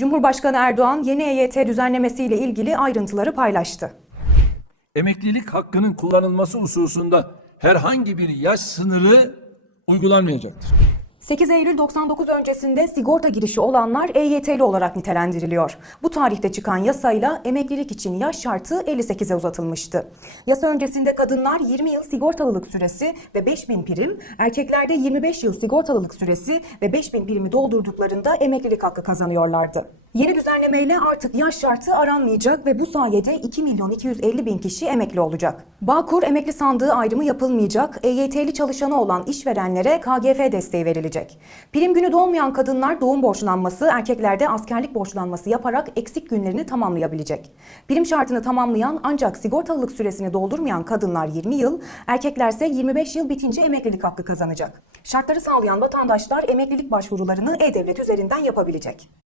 Cumhurbaşkanı Erdoğan yeni EYT düzenlemesiyle ilgili ayrıntıları paylaştı. Emeklilik hakkının kullanılması hususunda herhangi bir yaş sınırı uygulanmayacaktır. 8 Eylül 99 öncesinde sigorta girişi olanlar EYT'li olarak nitelendiriliyor. Bu tarihte çıkan yasayla emeklilik için yaş şartı 58'e uzatılmıştı. Yasa öncesinde kadınlar 20 yıl sigortalılık süresi ve 5000 prim, erkeklerde 25 yıl sigortalılık süresi ve 5000 primi doldurduklarında emeklilik hakkı kazanıyorlardı. Yeni düzenlemeyle artık yaş şartı aranmayacak ve bu sayede 2 milyon 250 bin kişi emekli olacak. Bağkur emekli sandığı ayrımı yapılmayacak, EYT'li çalışanı olan işverenlere KGF desteği verilecek. Prim günü doğmayan kadınlar doğum borçlanması, erkeklerde askerlik borçlanması yaparak eksik günlerini tamamlayabilecek. Prim şartını tamamlayan ancak sigortalılık süresini doldurmayan kadınlar 20 yıl, erkeklerse 25 yıl bitince emeklilik hakkı kazanacak. Şartları sağlayan vatandaşlar emeklilik başvurularını E-Devlet üzerinden yapabilecek.